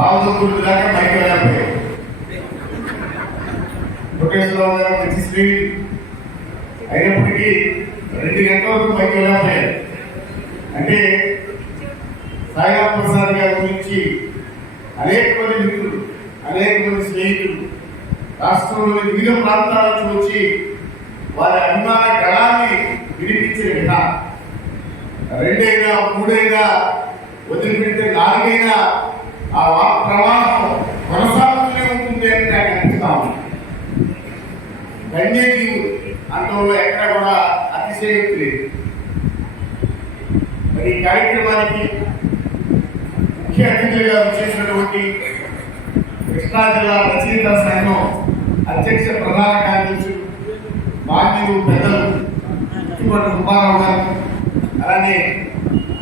పావుదూరు దాకా బయట వెళ్ళకపోయాయి కోటేశ్వరరావు గారు మంచి స్పీడ్ అయినప్పటికీ రెండు గంటల వరకు బయట వెళ్ళకపోయారు అంటే సాయిరామ్ ప్రసాద్ గారి గురించి అనేక మంది మిత్రులు అనేక మంది స్నేహితులు రాష్ట్రంలోని వివిధ ప్రాంతాల నుంచి వచ్చి వారి అభిమాన గళాన్ని వినిపించే విధ రెండైనా మూడైనా వదిలిపెడితే నాలుగైనా ఆ వాక్ ప్రవాహం కొనసాగుతూనే ఉంటుంది అని నాకు అనిపిస్తా ఉంది ధన్యజీవుడు అంటంలో ఎక్కడ కూడా అతిశయక్తి లేదు. మరి ఈ కార్యక్రమానికి ముఖ్య అతిథులుగా వచ్చేసినటువంటి కృష్ణా జిల్లా రచయిత సంఘం అధ్యక్ష ప్రధాన కార్యదర్శి బాధ్యులు పెద్దలు చుట్టుపట్ల సుబ్బారావు గారు అలానే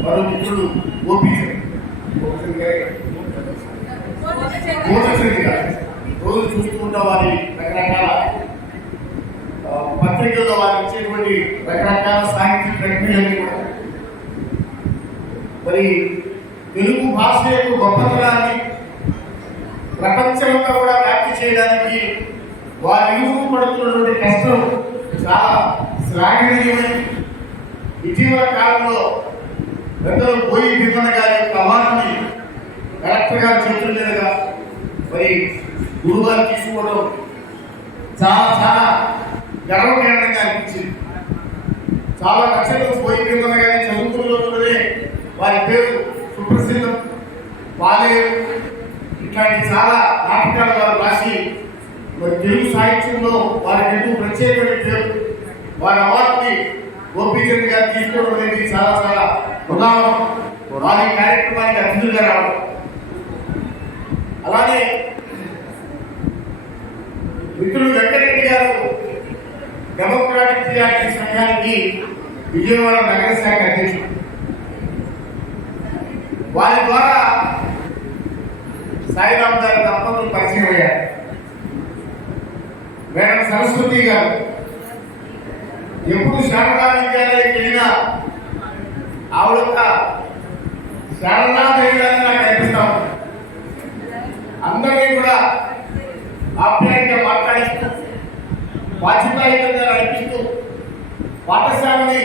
మరో మిత్రుడు గోపీచంద్ రోజు చూసుకుంటా వారి రకరకాల పత్రికల్లో వారు ఇచ్చేటువంటి రకరకాల సాహిత్య ప్రక్రియలు కూడా మరి తెలుగు భాష యొక్క గొప్పతనాన్ని ప్రపంచంలో కూడా వ్యాప్తి చేయడానికి వారు పడుతున్నటువంటి కష్టం చాలా శ్లాఘనీయమైనది ఇటీవల కాలంలో పెద్దలు పోయి భీమన గారి యొక్క అవార్డుని కలెక్టర్ గారు చేతుల మీదుగా మరి గురుగారు తీసుకోవడం చాలా చాలా గర్వకారణంగా అనిపించింది. చాలా లక్షలు పోయి కానీ గారి వారి పేరు సుప్రసిద్ధం. బాలేరు ఇట్లాంటి చాలా నాటకాలు వారు రాసి మరి తెలుగు సాహిత్యంలో వారికి ఎందుకు ప్రత్యేకమైన పేరు వారి అవార్డుని గోపీచంద్ గారు తీసుకోవడం అనేది చాలా చాలా ఉదాహరణ వారి కార్యక్రమానికి అతిథులుగా రావడం. అలాగే మిత్రులు వెంకటరెడ్డి గారు డెమోక్రాటిక్ థియేటర్ సంఘానికి విజయవాడ నగర శాఖ అధ్యక్షుడు. వారి ద్వారా సాయిరామ్ గారి దంపతులు పరిచయం అయ్యారు. మేడం సరస్వతి గారు ఎప్పుడు శారదా విద్యాలయకి వెళ్ళినా ఆవిడ శారదా శారదాదేవిగానే నాకు కనిపిస్తాం అందరినీ కూడా ఆప్యాయంగా మాట్లాడిస్తూ బాధ్యతాయుతంగా నడిపిస్తూ పాఠశాలని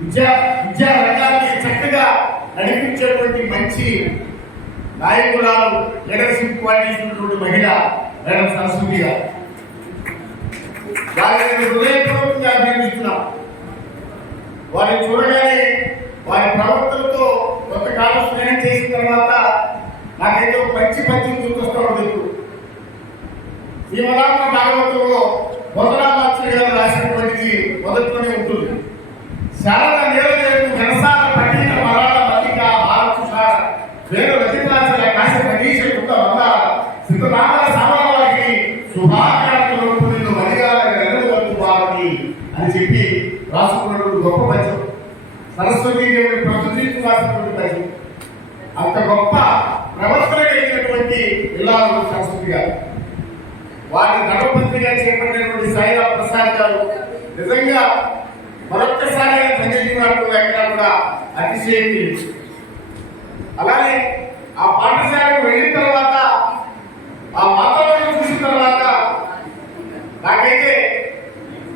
విద్యా విద్యా రంగాన్ని చక్కగా నడిపించేటువంటి మంచి నాయకురాలు లీడర్షిప్ పాటించినటువంటి మహిళ మేడం సరస్వతి గారు. వారిని హృదయపూర్వకంగా అభినందిస్తున్నాం. వారిని చూడగానే వారి ప్రవర్తనతో కొంతకాలం స్నేహం చేసిన తర్వాత నాకైతే ఒక మంచి పద్యం గుర్తొస్తా ఉండదు ఈ శ్రీమరామ భాగవతంలో మొదలామాచార్య గారు రాసినటువంటిది మొదట్లోనే ఉంటుంది. శారద నీలదేవు ఘనసార పండిత మరాల మల్లిక ఆలోచుసార వేద రచనాచల కాశ కనీష యుక్త వంద సిద్ధరామల సామలకి శుభాకాంక్షలు నిన్ను మరిగాల నెలలు వారిని అని చెప్పి రాసుకున్నటువంటి గొప్ప పద్యం సరస్వతి దేవి ప్రస్తుతి రాసినటువంటి పద్యం అంత గొప్ప ప్రవర్తన కలిగినటువంటి ఇల్లాలు సరస్వతి గారు. వారి ధర్మపత్రిగా చేపట్టినటువంటి సాయిరాం ప్రసాద్ గారు నిజంగా మరొక్కసారి ధన్యజీవాలు ఎక్కడ కూడా అతిశయంతి అలానే ఆ పాఠశాలకు వెళ్ళిన తర్వాత ఆ వాతావరణం చూసిన తర్వాత నాకైతే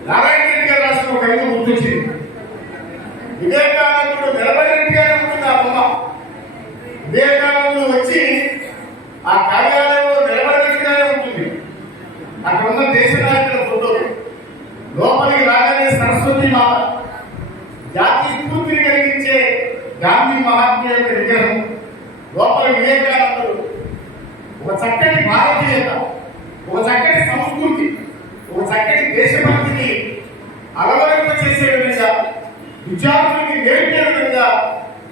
నారాయణ రెడ్డి గారు రాసిన ఒక కవిత గుర్తొచ్చింది. వివేకానందుడు నిలబడి రెడ్డి గారు ఉంటుంది ఆ బొమ్మ. వివేకానందుడు వచ్చి ఆ కార్యాలయం అక్కడ ఉన్న దేశ నాయకుల ఫోటోలు. లోపలికి రాగానే సరస్వతి మాత. జాతి స్ఫూర్తిని కలిగించే గాంధీ మహాత్మ యొక్క విగ్రహం. లోపల వివేకానందుడు. ఒక చక్కటి భారతీయత ఒక చక్కటి సంస్కృతి ఒక చక్కటి దేశభక్తిని అలవరింప చేసే విధంగా విద్యార్థులకి నేర్పే విధంగా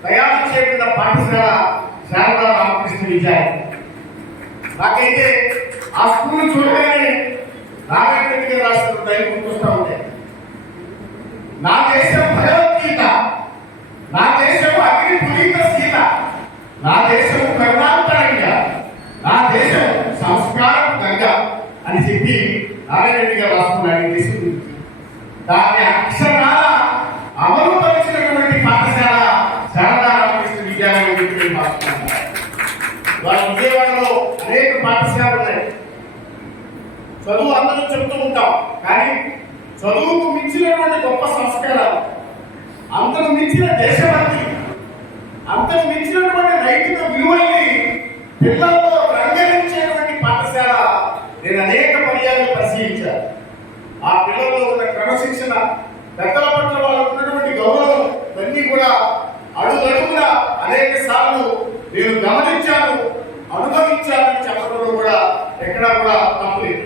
తయారు చేయబడిన పాఠశాల శారదా రామకృష్ణ విద్యాలయం. నాకైతే ఆ స్కూల్ చూడగానే నారాయణ గారు రాసిన దైవం గుర్తొస్తా ఉండే. నా దేశం భగవద్గీత నా దేశం అగ్ని పునీత సీత నా దేశం కరుణాంతరంగా నా దేశం సంస్కారం గంగ అని చెప్పి నారాయణ రెడ్డి గారు రాసుకున్నాడు. ఈ దేశం గురించి. దాన్ని అక్షరాల అమలుపరిచినటువంటి పాఠశాల శారదా రామకృష్ణ విద్యాలయం గురించి నేను రాసుకున్నాను వాళ్ళ విజయవాడలో అనేక పాఠశాలలు ఉన్నాయి చదువు అందరూ చెప్తూ ఉంటాం కానీ చదువుకు మించినటువంటి గొప్ప సంస్కారాలు. అంతకు మించిన దేశభక్తి. అంతకు మించినటువంటి నైతిక విలువల్ని పిల్లల్లో రంగరించేటువంటి పాఠశాల నేను అనేక పర్యాలు పరిశీలించాను. ఆ పిల్లల్లో ఉన్న క్రమశిక్షణ పెద్దల పట్ల వాళ్ళకు ఉన్నటువంటి గౌరవం ఇవన్నీ కూడా అడుగడుగునా అనేక సార్లు నేను గమనించాను అనుభవించాలని చెప్పడంలో కూడా ఎక్కడా కూడా తప్పలేదు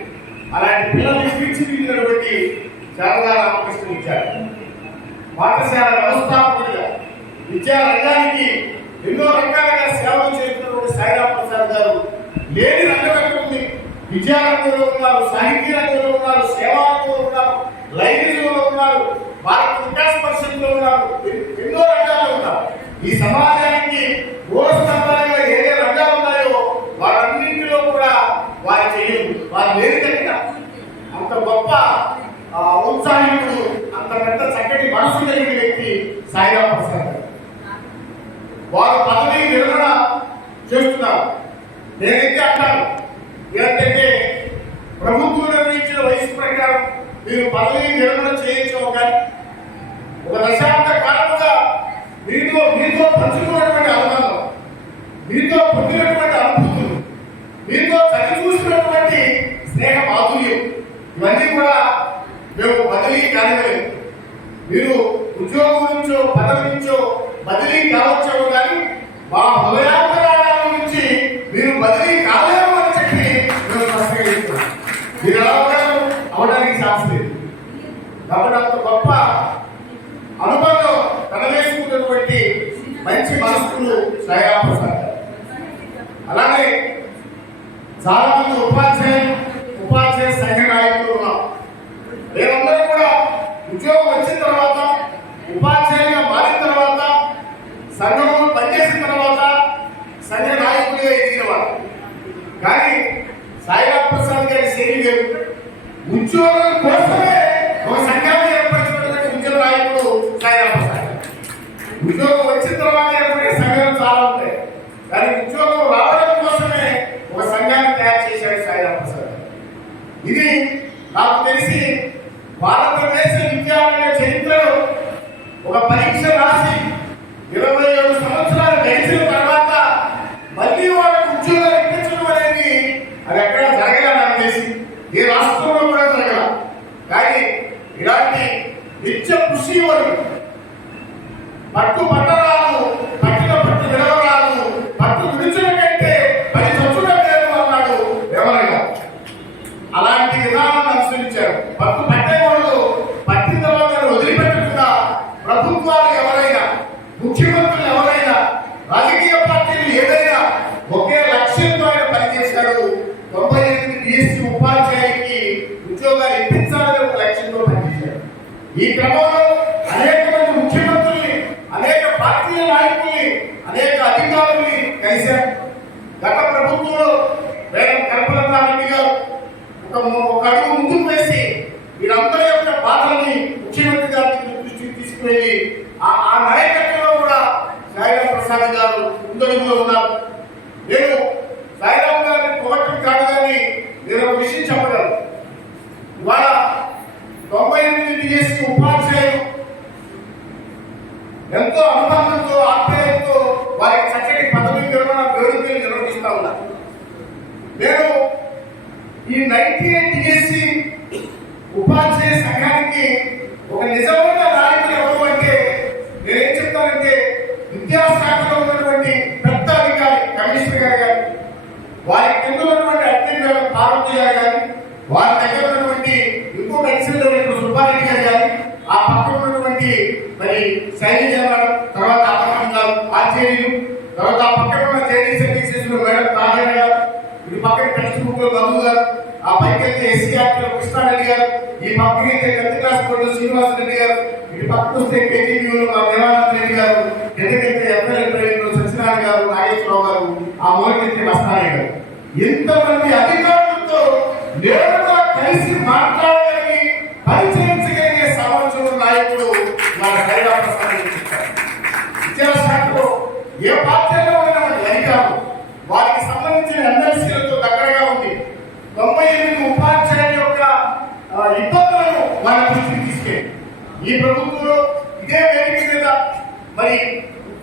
అలాంటి పిల్లల్ని తీర్చిదిద్దినటువంటి శారదా రామకృష్ణ ఇచ్చారు పాఠశాల వ్యవస్థాపకుడిగా విద్యా రంగానికి ఎన్నో రకాలుగా సేవలు చేస్తున్నటువంటి సాయిరాం ప్రసాద్ గారు లేని రంగం ఉంది. విద్యా రంగంలో ఉన్నారు సాహిత్య రంగంలో ఉన్నారు సేవా రంగంలో ఉన్నారు లైబ్రరీలో ఉన్నారు భారత వికాస్ పరిషత్లో ఉన్నారు ఎన్నో రంగాల్లో ఉన్నారు. ఈ సమాజానికి మూల స్తంభాలుగా ఏ ఏ రంగాలు ఉన్నాయో వారన్నింటిలో కూడా వారి చేయదు వారు లేని దగ్గర అంత గొప్ప ఆ, అంత పెద్ద చక్కటి మనసు కలిగిన వ్యక్తి సాయిరాం ప్రసాద్. వారు పదవి నిర్వహణ చేస్తున్నారు. నేనైతే అంటాను ఏంటంటే ప్రభుత్వం నిర్ణయించిన వయసు ప్రకారం మీరు పదవి నిర్వహణ చేయొచ్చు కానీ ఒక దశాబ్ద కాలంగా మీతో మీతో పంచుకున్నటువంటి అనుబంధం మీతో పొందినటువంటి అనుభూతులు మీతో చదివి చూసినటువంటి స్నేహ మాధుర్యం ఇవన్నీ కూడా మేము బదిలీ కానివ్వలేము మీరు ఉద్యోగం నుంచో పదవి నుంచో బదిలీ కావచ్చు కానీ మా హృదయాంతరాల నుంచి మీరు బదిలీ కాలేము అని చెప్పి మేము స్పష్టంగా చెప్తున్నాం మీరు ఎలా అవడానికి ఛాన్స్ లేదు. కాబట్టి అంత గొప్ప అనుబంధం తనవేసుకున్నటువంటి మంచి మనస్సులు శ్రేయాప్రసాద్ అలాగే చాలా మంది ఉపాధ్యాయులు ఉపాధ్యాయ సంఘ నాయకులు ఉన్నారు. మేమందరం కూడా ఉద్యోగం వచ్చిన తర్వాత ఉపాధ్యాయులుగా మారిన తర్వాత సంఘంలో పనిచేసిన తర్వాత సంఘ నాయకుడిగా ఎదిగిన వారు కానీ సాయిరామ్ ప్రసాద్ గారి శైలి ఉద్యోగం కోసమే ఒక సంఘాన్ని ఏర్పరచినటువంటి ఉద్యోగ నాయకుడు సాయిరామ్ ప్రసాద్ గారు. ఉద్యోగం వచ్చిన తర్వాత ఏర్పడే సంఘాలు చాలా ఉంటాయి కానీ ఉద్యోగం రావడం కోసమే ఒక సంఘాన్ని తయారు చేశాడు సాయిరామ్ ప్రసాద్ గారు. ఇది నాకు తెలిసి భారతదేశ విద్యాలయ చరిత్రలో ఒక పరీక్ష రాసి ఇరవై ఏడు సంవత్సరాలు గడిచిన తర్వాత మళ్ళీ వాళ్ళకు ఉద్యోగాలు ఇప్పించడం అనేది అది ఎక్కడ జరగల నాకు తెలిసి ఏ రాష్ట్రంలో కూడా జరగల. కానీ ఇలాంటి నిత్య కృషి వరకు పట్టు పట్టరాలు పట్టిన పట్టు విడవరాలు పట్టు విడిచిన కంటే పది చచ్చుట లేదు అన్నాడు ఎవరైనా అలాంటి విధానాన్ని అనుసరించారు పట్టు పట్టేవాళ్ళు పట్టిన తర్వాత వదిలిపెట్టకుండా ప్రభుత్వాలు ఎవరైనా ముఖ్యమంత్రులు ఎవరైనా రాజకీయ పార్టీలు ఏదైనా ఒకే లక్ష్యంతో ఆయన పనిచేశారు తొంభై ఎనిమిది డిఎస్సి ఉపాధ్యాయునికి ఉద్యోగాలు ఇప్పించాలని ఒక లక్ష్యంతో పనిచేశారు ఈ క్రమంలో అనేక మంది ముఖ్యమంత్రుల్ని అనేక పార్టీల నాయకుల్ని అనేక అధికారుల్ని కలిశారు గత ప్రభుత్వంలో మేడం కల్పలతారెడ్డి గారు ఒక ఒక అడుగు ముందుకు వేసి వీరందరి యొక్క బాధల్ని ముఖ్యమంత్రి గారికి దృష్టికి తీసుకువెళ్ళి ఆ ఆ నాయకత్వంలో కూడా సాయిరాం ప్రసాద్ గారు ముందడుగులో ఉన్నారు నేను సాయిరాం గారిని పొగట్టం కాదు కానీ నేను ఒక విషయం చెప్పగలను ఇవాళ తొంభై ఎనిమిది డిఎస్సి ఉపాధ్యాయులు ఎంతో అనుబంధంతో ఆప్యాయంతో వారికి చక్కటి పదవి విరమణ వేడుకలు నిర్వహిస్తా ఉన్నారు నేను ఈ నైన్టీ ఎయిట్ డిఎస్సి ఉపాధ్యాయ సంఘానికి ఒక నిజమైన నాయకులు ఎవరు అంటే నేనేం చెప్తానంటే విద్యాశాఖలో ఉన్నటువంటి పెద్ద అధికారి కమిషనర్ గారు కానీ వారి కింద ఉన్నటువంటి అడ్మిన్ గారు పార్వతి గారు కానీ వారి దగ్గర ఉన్నటువంటి ఇంకో కన్సిల్ సుబ్బారెడ్డి గారు కానీ ఆ పక్కన ఉన్నటువంటి మరి శైలజ గారు తర్వాత ఆ గారు ఆచార్యులు తర్వాత ఆ పక్కన ఉన్న జేడీ సర్వీసెస్ మేడం గారు పక్కన టెక్స్ట్ బుక్లో గారు ఆ పైకి వెళ్తే ఎస్సీఆర్ కృష్ణారెడ్డి గారు ఈ పక్కన అయితే tenth class board Srinivas Reddy garu ఇటు పక్కన వస్తే మా దేవానంద రెడ్డి గారు ఎందుకంటే ఎఫ్ఎల్ సత్యనారాయణ గారు నాగేశ్వరరావు గారు ఆ మూలకెత్తి వస్తారయ్య గారు. ఎంతమంది అధికారులు నేరుగా కలిసి మాట్లాడగలిగి పరిచయించగలిగే సమర్థుడు నాయకుడు మన సైరా ప్రసాద్ విద్యాశాఖలో ఏ పార్టీలో ఉన్న ఎదిగాము. వారికి సంబంధించిన ఎమ్మెల్సీలతో దగ్గరగా ఉంది తొంభై ఎనిమిది ఉపాధ్యాయుల యొక్క ఇబ్బందులను మన దృష్టికి తీసుకే ఈ ప్రభుత్వంలో ఇదే వేదిక మీద మరి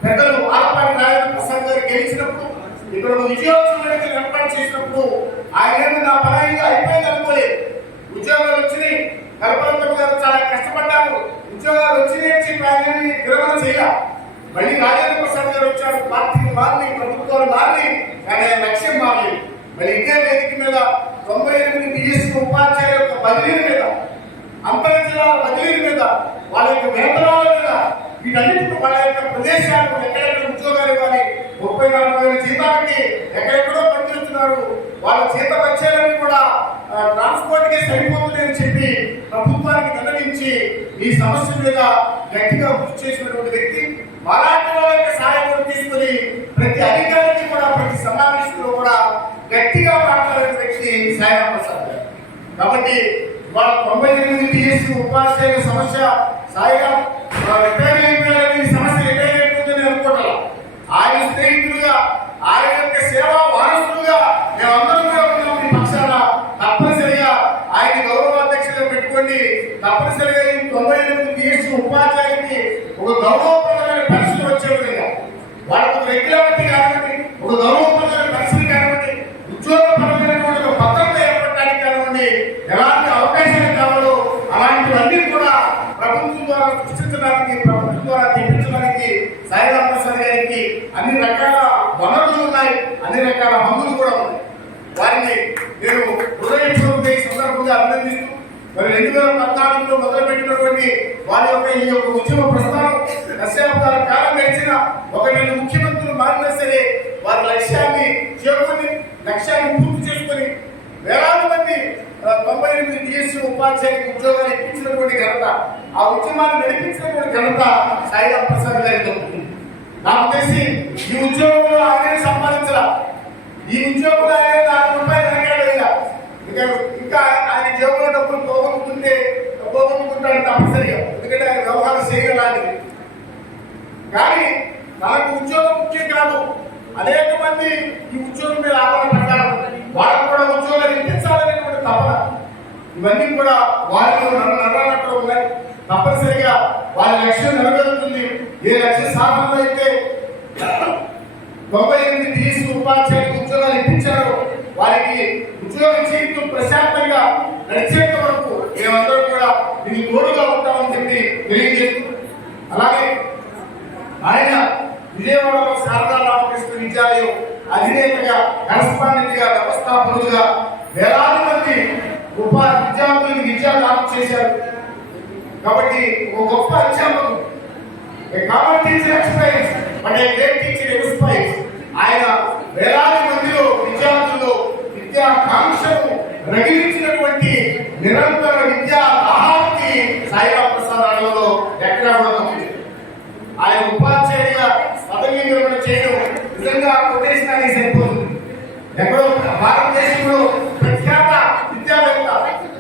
పెద్దలు ఆర్పాటి నారాయణ ప్రసాద్ గారు గెలిచినప్పుడు ఇక్కడ విజయోత్సవం ఏర్పాటు చేసినప్పుడు ఆయన నా ఉద్యోగాలు వచ్చినాయి. కల్పనంతో గారు చాలా కష్టపడ్డారు ఉద్యోగాలు వచ్చినాయి అని చెప్పి విరమణ చేయాలి. మళ్ళీ రాజేంద్ర ప్రసాద్ గారు వచ్చారు. పార్టీలు మారి ప్రభుత్వాలు మారి కానీ ఆయన లక్ష్యం మారలేదు మరి ఇదే వేదిక మీద తొంభై ఎనిమిది బిఎస్సీ ఉపాధ్యాయుల యొక్క బదిలీల మీద అంతర్ జిల్లాల బదిలీల మీద వాళ్ళ యొక్క వేతనాల మీద వీటన్నిటిని వాళ్ళ యొక్క ప్రదేశాలకు ఎక్కడెక్కడ ఉద్యోగాలు ఇవ్వాలి? ముప్పై నలభై వేల జీతాలకి ఎక్కడెక్కడో వాళ్ళ చేత వచ్చేయాలని కూడా ట్రాన్స్పోర్ట్కి సరిపోతుందని చెప్పి ప్రభుత్వానికి నిర్ణయించి ఈ సమస్య మీద గట్టిగా కృషి చేసినటువంటి వ్యక్తి మరాఠీ వాళ్ళ యొక్క సహాయం తీసుకుని ప్రతి అధికారికి కూడా ప్రతి సమావేశంలో కూడా గట్టిగా మాట్లాడే వ్యక్తి సాయిరాం ప్రసాద్ గారు. కాబట్టి వాళ్ళ తొంభై ఎనిమిది టీఎస్సీ ఉపాధ్యాయుల సమస్య సాయిగా రిటైర్ అయిపోయారని సమస్య రిటైర్ అయిపోతుందని అనుకోవట్లా ఆయన స్నేహితులుగా ఆయన యొక్క సేవా వారసులుగా మేమందరం కూడా ఉన్నాం మీ పక్షాన తప్పనిసరిగా ఆయన గౌరవాధ్యక్షులుగా పెట్టుకోండి తప్పనిసరిగా ఈ తొంభై ఎనిమిది టీఎస్సీ ఉపాధ్యాయులకి ఒక గౌరవప్రదమైన పెన్షన్ వచ్చే విధంగా వాళ్ళకు ఒక రెగ్యులారిటీ కానివ్వండి ఒక గౌరవప్రదమైన పెన్షన్ కానివ్వండి ఉద్యోగపరమైనటువంటి ఒక భద్రత ఏర్పడడానికి కానివ్వండి ఎలాంటి అవకాశాలు కావాలో అలాంటివన్నీ కూడా ప్రభుత్వం ద్వారా సృష్టించడానికి ప్రభుత్వం ద్వారా తెప్పించడానికి సాయిరామ్ ప్రసాద్ గారికి అన్ని రకాల ఉన్నాయి. అన్ని రకాల హంగులు కూడా ఉన్నాయి. వారిని నేను హృదయపూర్వక ఈ సందర్భంగా అభినందిస్తూ మరి రెండు వేల పద్నాలుగులో మొదలుపెట్టినటువంటి వారి యొక్క ఈ యొక్క ఉద్యమ ప్రస్థానం దశాబ్దాల కాలం గడిచిన ఒక రెండు ముఖ్యమంత్రులు మారినా సరే వారి లక్ష్యాన్ని చేరుకొని లక్ష్యాన్ని పూర్తి చేసుకొని వేలాది మంది తొంభై ఎనిమిది డిఎస్సీ ఉపాధ్యాయులకు ఉద్యోగాలు ఇప్పించినటువంటి ఘనత ఆ ఉద్యమాన్ని నడిపించినటువంటి ఘనత సాయిరామ్ ప్రసాద్ గారి నాకు తెలిసి ఈ ఉద్యోగంలో ఆయన ఈ ఉద్యోగం ఆయన నాలుగు రూపాయలు వెనకాల వేయాల. ఇంకా ఇంకా ఆయన జేబులో డబ్బులు పోగొట్టుకుంటే పోగొట్టుకుంటాడు తప్పనిసరిగా. ఎందుకంటే ఆయన వ్యవహారం చేయగలాంటిది కానీ నాకు ఉద్యోగం ముఖ్యం కాదు. అనేక మంది ఈ ఉద్యోగం మీద ఆధారపడ్డారు వాళ్ళకు కూడా ఉద్యోగాలు ఇప్పించాలనేటువంటి తపన. ఇవన్నీ కూడా వారిలో నన్ను ఉన్నాయి. తప్పనిసరిగా వారి లక్ష్యం నెరవేరుతుంది. ఏ లక్ష్య సాధనలో అయితే తొంభై ఎనిమిది టీసీ ఉపాధ్యాయులకు ఉద్యోగాలు ఇప్పించారు వారికి ఉద్యోగ జీవితం ప్రశాంతంగా నడిచేంత వరకు మేమందరం కూడా దీనికి తోడుగా ఉంటామని చెప్పి తెలియజేస్తూ అలాగే ఆయన విజయవాడలో శారదా రామకృష్ణ విద్యాలయం అధినేతగా కరస్పాండెంట్గా వ్యవస్థాపకులుగా వేలాది మంది ఉప విద్యార్థులకు విద్యాదానం చేశారు. కాబట్టి ఒక గొప్ప అధ్యాపకుడు. A common teacher experience, but a great teacher inspires. ఆయన వేలాది మందిలో విద్యార్థుల్లో విద్యా కాంక్షను రగిలించినటువంటి నిరంతర విద్యా దాహానికి సాయిరాం ప్రసాద్ అడవులో ఎక్కడా కూడా తప్పింది ఆయన ఉపాధ్యాయుడిగా పదవీ విరమణ చేయడం నిజంగా కొటేషన్ సరిపోతుంది ఎక్కడో భారతదేశంలో ప్రఖ్యాత విద్యావేత్త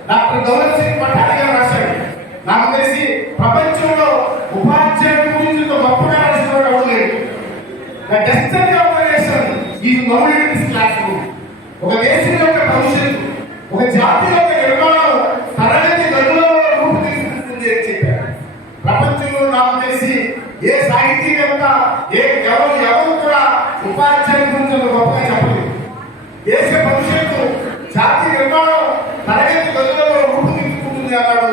డాక్టర్ గౌరవ్ సింగ్ పఠాణి గారు రాశాడు నాకు తెలిసి ప్రపంచంలో ఉపాధ్యాయుడి గురించి ఇంత గొప్పగా రాసిన వాడు ఎవరు లేడు The destiny of the nation is known in this classroom. ఒక దేశం యొక్క భవిష్యత్తు ఒక జాతి యొక్క నిర్మాణం తరగతి గదులలో రూపుదిద్దుతుంది అని చెప్పారు. ప్రపంచంలో నాకు తెలిసి ఏ సాహితీవేత్త ఏ ఎవరు ఎవరు కూడా ఉపాధ్యాయుల గురించి గొప్పగా చెప్పలేదు. దేశ భవిష్యత్తు జాతి నిర్మాణం తరగతి గదులలో రూపుదిద్దుకుంటుంది అన్నాడు.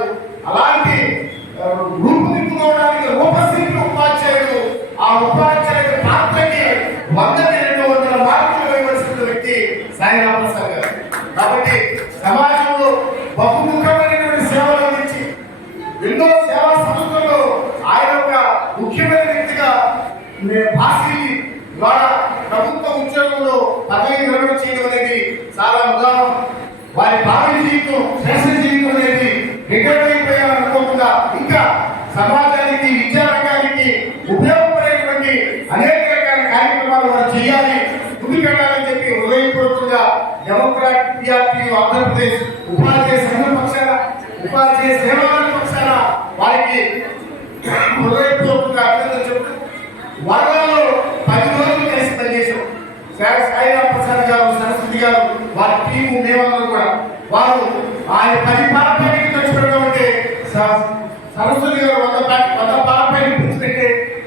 అలాంటి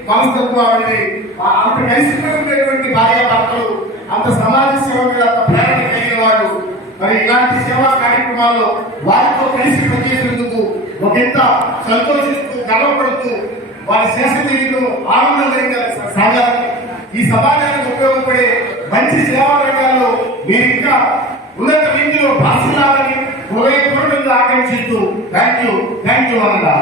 వంశత్వం అనేది అంత కలిసిపోయినటువంటి భార్య భర్తలు అంత సమాజ సేవ మీద అంత ప్రేరణ కలిగిన మరి ఇలాంటి సేవా కార్యక్రమాల్లో వారితో కలిసి పనిచేసేందుకు ఒకంత సంతోషిస్తూ గర్వపడుతూ వారి శేష జీవితం ఆనందంగా సాగాలి ఈ సమాజానికి ఉపయోగపడే మంచి సేవా రంగాల్లో మీరు ఇంకా ఉన్నత విద్యలో భాషలాలని హృదయపూర్వకంగా ఆకాంక్షిస్తూ థ్యాంక్ యూ థ్యాంక్ యూ అన్నదా